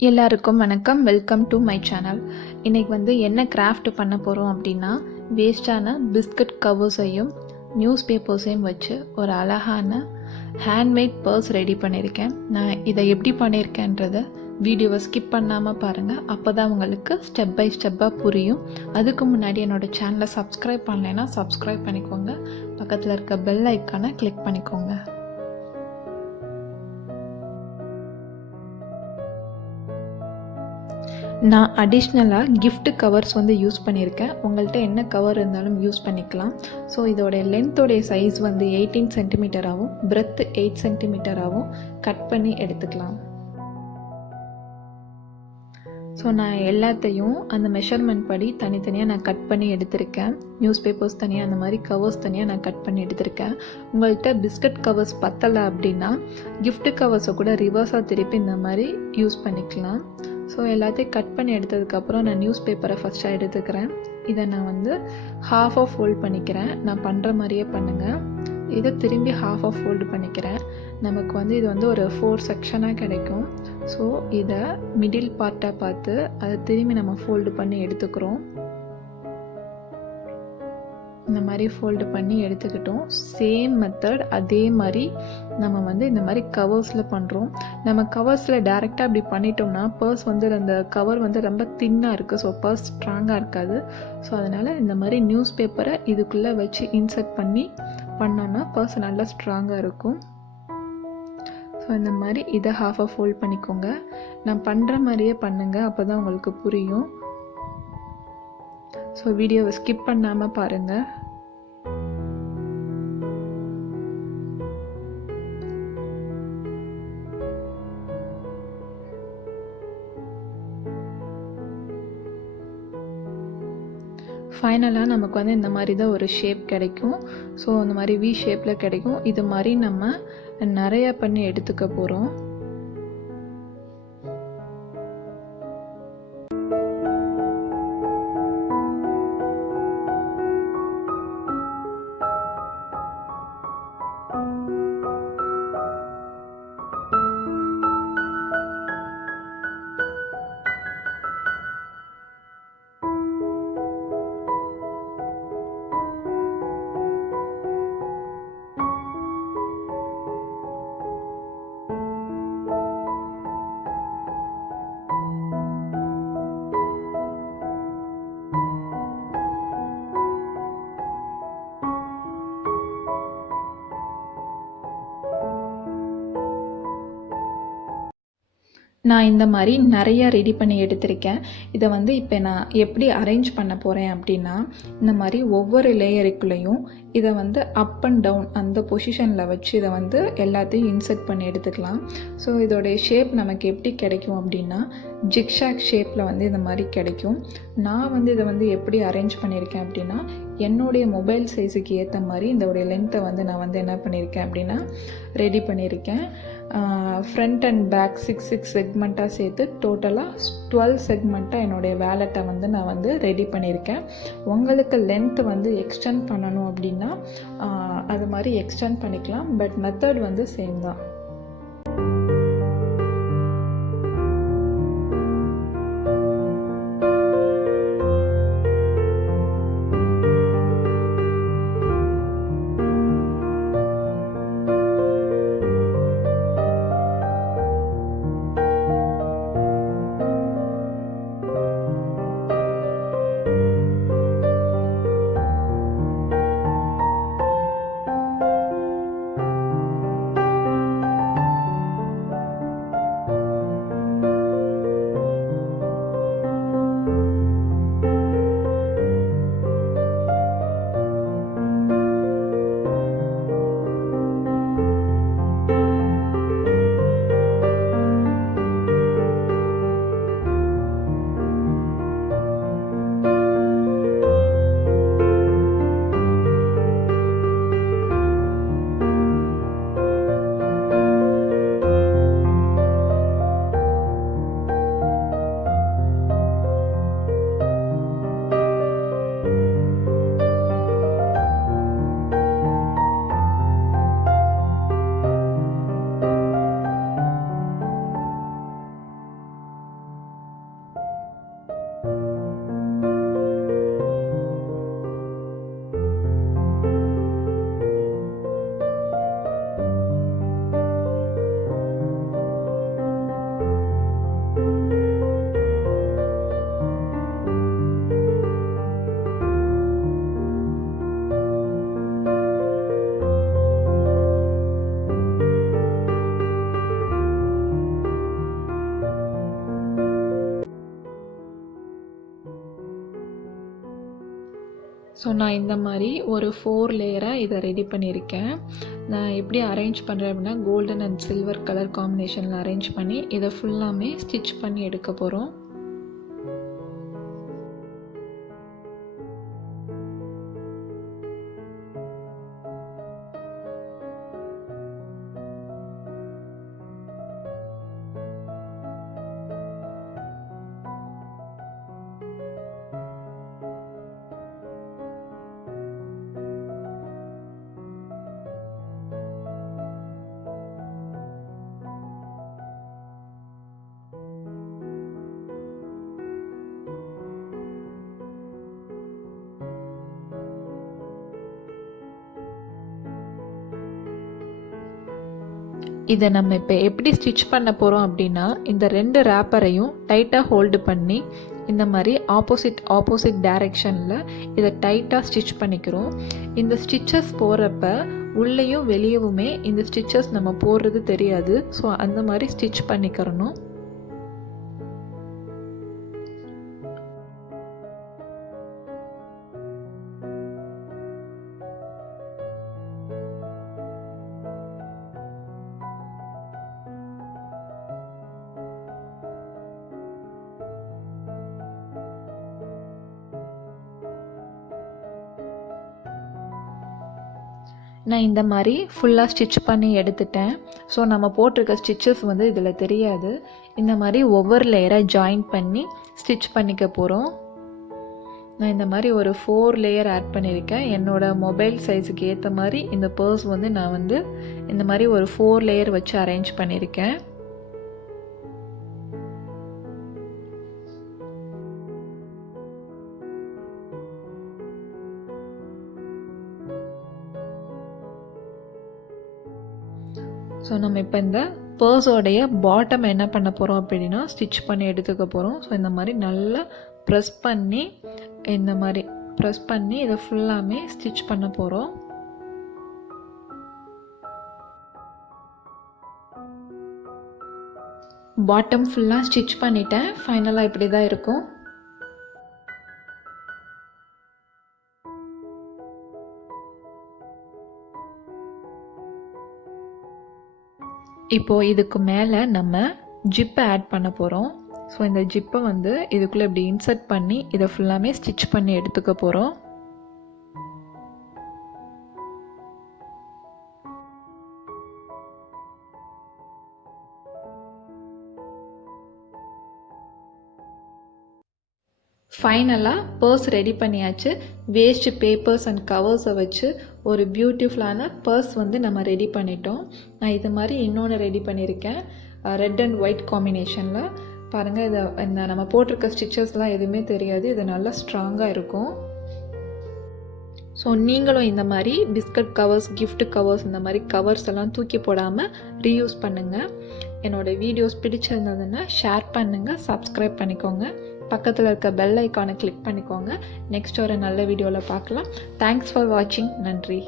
எல்லாருக்கும் வணக்கம். Welcome to my channel. இன்றைக்கி வந்து என்ன கிராஃப்ட் பண்ண போகிறோம் அப்படின்னா, வேஸ்டான பிஸ்கட் கவர்ஸையும் நியூஸ் பேப்பர்ஸையும் வச்சு ஒரு அழகான ஹேண்ட்மேட் பர்ஸ் ரெடி பண்ணியிருக்கேன். நான் இதை எப்படி பண்ணியிருக்கேன்றதை வீடியோவை ஸ்கிப் பண்ணாமல் பாருங்கள். அப்போ தான் உங்களுக்கு ஸ்டெப் பை ஸ்டெப்பாக புரியும். அதுக்கு முன்னாடி என்னோடய சேனலை சப்ஸ்கிரைப் பண்ணலைன்னா சப்ஸ்கிரைப் பண்ணிக்கோங்க. பக்கத்தில் இருக்க பெல் ஐக்கானை கிளிக் பண்ணிக்கோங்க. நான் அடிஷ்னலாக கிஃப்ட் கவர்ஸ் வந்து யூஸ் பண்ணியிருக்கேன். உங்கள்கிட்ட என்ன கவர் இருந்தாலும் யூஸ் பண்ணிக்கலாம். ஸோ இதோடைய லென்த்தோடைய சைஸ் வந்து 18 சென்டிமீட்டராகவும் பிரெத்து 8 சென்டிமீட்டராகவும் கட் பண்ணி எடுத்துக்கலாம். ஸோ நான் எல்லாத்தையும் அந்த மெஷர்மெண்ட் படி தனித்தனியாக நான் கட் பண்ணி எடுத்திருக்கேன். நியூஸ் பேப்பர்ஸ் தனியாக, அந்த மாதிரி கவர்ஸ் தனியாக நான் கட் பண்ணி எடுத்திருக்கேன். உங்கள்கிட்ட பிஸ்கட் கவர்ஸ் பத்தலை அப்படின்னா கிஃப்ட் கவர்ஸை கூட ரிவர்ஸாக திருப்பி இந்த மாதிரி யூஸ் பண்ணிக்கலாம். ஸோ எல்லாத்தையும் கட் பண்ணி எடுத்ததுக்கப்புறம் நான் நியூஸ் பேப்பரை ஃபஸ்ட்டாக எடுத்துக்கிறேன். இதை நான் வந்து ஹாஃபாக ஃபோல்ட் பண்ணிக்கிறேன். நான் பண்ணுற மாதிரியே பண்ணுங்கள். இதை திரும்பி ஹாஃபாக ஃபோல்டு பண்ணிக்கிறேன். நமக்கு வந்து இது வந்து ஒரு 4 செக்ஷனாக கிடைக்கும். ஸோ இதை மிடில் பார்ட்டாக பார்த்து அதை திரும்பி நம்ம ஃபோல்டு பண்ணி எடுத்துக்கிறோம். இந்த மாதிரி ஃபோல்டு பண்ணி எடுத்துக்கிட்டோம். சேம் மெத்தட் அதே மாதிரி நம்ம வந்து இந்த மாதிரி கவர்ஸில் பண்ணுறோம். நம்ம கவர்ஸில் டைரெக்டாக அப்படி பண்ணிட்டோம்னா பர்ஸ் வந்து அந்த கவர் வந்து ரொம்ப தின்னாக இருக்குது. ஸோ பர்ஸ் ஸ்ட்ராங்காக இருக்காது. ஸோ அதனால் இந்த மாதிரி நியூஸ் பேப்பரை இதுக்குள்ளே வச்சு இன்சர்ட் பண்ணி பண்ணோன்னா பர்ஸ் நல்லா ஸ்ட்ராங்காக இருக்கும். ஸோ இந்த மாதிரி இதை ஹாஃபாக ஃபோல்ட் பண்ணிக்கோங்க. நான் பண்ணுற மாதிரியே பண்ணுங்கள், அப்போ தான் உங்களுக்கு புரியும். ஸோ வீடியோவை ஸ்கிப் பண்ணாமல் பாருங்கள். ஃபைனலாக நமக்கு வந்து இந்த மாதிரி தான் ஒரு ஷேப் கிடைக்கும். ஸோ இந்த மாதிரி வி ஷேப்பில் கிடைக்கும். இது மாதிரி நம்ம நிறையா பண்ணி எடுத்துக்க போகிறோம். நான் இந்த மாதிரி நிறையா ரெடி பண்ணி எடுத்திருக்கேன். இதை வந்து இப்போ நான் எப்படி அரேஞ்ச் பண்ண போகிறேன் அப்படின்னா, இந்த மாதிரி ஒவ்வொரு லேயருக்குள்ளேயும் இதை வந்து அப் அண்ட் டவுன் அந்த பொசிஷனில் வச்சு இதை வந்து எல்லாத்தையும் இன்சர்ட் பண்ணி எடுத்துக்கலாம். ஸோ இதோடைய ஷேப் நமக்கு எப்படி கிடைக்கும் அப்படின்னா, ஜிக்ஷாக் ஷேப்பில் வந்து இந்த மாதிரி கிடைக்கும். நான் வந்து இதை வந்து எப்படி அரேஞ்ச் பண்ணியிருக்கேன் அப்படின்னா, என்னுடைய மொபைல் சைஸுக்கு ஏற்ற மாதிரி இதோடைய லென்த்தை வந்து நான் வந்து என்ன பண்ணியிருக்கேன் அப்படின்னா ரெடி பண்ணியிருக்கேன். ஃப்ரண்ட் அண்ட் பேக் 6 செக்மெண்ட்டாக சேர்த்து டோட்டலாக 12 செக்மெண்ட்டாக என்னுடைய வேலெட்டை வந்து நான் வந்து ரெடி பண்ணியிருக்கேன். உங்களுக்கு லென்த் வந்து எக்ஸ்டெண்ட் பண்ணணும் அப்படின்னா அது மாதிரி எக்ஸ்டெண்ட் பண்ணிக்கலாம். பட் மெத்தட் வந்து சேம் தான். ஸோ நான் இந்த மாதிரி ஒரு 4 லேயராக இதை ரெடி பண்ணியிருக்கேன். நான் எப்படி அரேஞ்ச் பண்ணுறேன் அப்படின்னா கோல்டன் அண்ட் சில்வர் கலர் காம்பினேஷனில் அரேஞ்ச் பண்ணி இதை ஃபுல்லாமே ஸ்டிச் பண்ணி எடுக்க போகிறோம். இதை நம்ம இப்போ எப்படி ஸ்டிச் பண்ண போகிறோம் அப்படின்னா இந்த 2 ரேப்பரையும் டைட்டாக ஹோல்டு பண்ணி இந்த மாதிரி ஆப்போசிட் டைரெக்ஷனில் இதை டைட்டாக ஸ்டிச் பண்ணிக்கிறோம். இந்த ஸ்டிச்சஸ் போகிறப்ப உள்ளேயும் வெளியவுமே இந்த ஸ்டிச்சஸ் நம்ம போடுறது தெரியாது. ஸோ அந்த மாதிரி ஸ்டிச் பண்ணிக்கிறணும். நான் இந்த மாதிரி ஃபுல்லாக ஸ்டிச் பண்ணி எடுத்துட்டேன். ஸோ நம்ம போட்டிருக்க ஸ்டிச்சஸ் வந்து இதில் தெரியாது. இந்த மாதிரி ஒவ்வொரு லேயராக ஜாயின் பண்ணி ஸ்டிச் பண்ணிக்க போகிறோம். நான் இந்த மாதிரி ஒரு 4 லேயர் ஆட் பண்ணியிருக்கேன். என்னோடய மொபைல் சைஸுக்கு ஏற்ற மாதிரி இந்த பர்ஸ் வந்து நான் வந்து இந்த மாதிரி ஒரு 4 லேயர் வச்சு அரேஞ்ச் பண்ணியிருக்கேன். ஸோ நம்ம இப்போ இந்த பர்ஸோடைய பாட்டம் என்ன பண்ண போகிறோம் அப்படின்னா ஸ்டிச் பண்ணி எடுத்துக்க போகிறோம். ஸோ இந்த மாதிரி நல்லா ப்ரெஸ் பண்ணி இதை ஃபுல்லாமே ஸ்டிச் பண்ண போகிறோம். பாட்டம் ஃபுல்லாக ஸ்டிச் பண்ணிட்டேன். ஃபைனலாக இப்படி தான் இருக்கும். இப்போது இதுக்கு மேலே நம்ம ஜிப்பை ஆட் பண்ண போகிறோம். ஸோ இந்த ஜிப்பை வந்து இதுக்குள்ளே இப்படி இன்சர்ட் பண்ணி இதை ஃபுல்லாமே ஸ்டிச் பண்ணி எடுத்துக்க போகிறோம். ஃபைனலாக பர்ஸ் ரெடி பண்ணியாச்சு. வேஸ்ட் பேப்பர்ஸ் அண்ட் கவர்ஸை வச்சு ஒரு பியூட்டிஃபுல்லான பர்ஸ் வந்து நம்ம ரெடி பண்ணிட்டோம். நான் இது மாதிரி இன்னொன்று ரெடி பண்ணியிருக்கேன் ரெட் அண்ட் ஒயிட் காம்பினேஷனில். பாருங்கள், இந்த நம்ம போட்டிருக்க ஸ்டிச்சஸ்லாம் எதுவுமே தெரியாது. இது நல்லா ஸ்ட்ராங்காக இருக்கும். ஸோ நீங்களும் இந்த மாதிரி பிஸ்கட் கவர்ஸ், கிஃப்ட் கவர்ஸ், இந்த மாதிரி கவர்ஸ் எல்லாம் தூக்கி போடாமல் ரீயூஸ் பண்ணுங்கள். என்னோடய வீடியோஸ் பிடிச்சிருந்ததுன்னா ஷேர் பண்ணுங்கள், சப்ஸ்கிரைப் பண்ணிக்கோங்க. பக்கத்தில் இருக்க பெல் ஐக்கானை கிளிக் பண்ணிக்கோங்க. நெக்ஸ்ட் ஒரு நல்ல வீடியோவில் பார்க்கலாம். தேங்க்ஸ் ஃபார் வாட்சிங். நன்றி.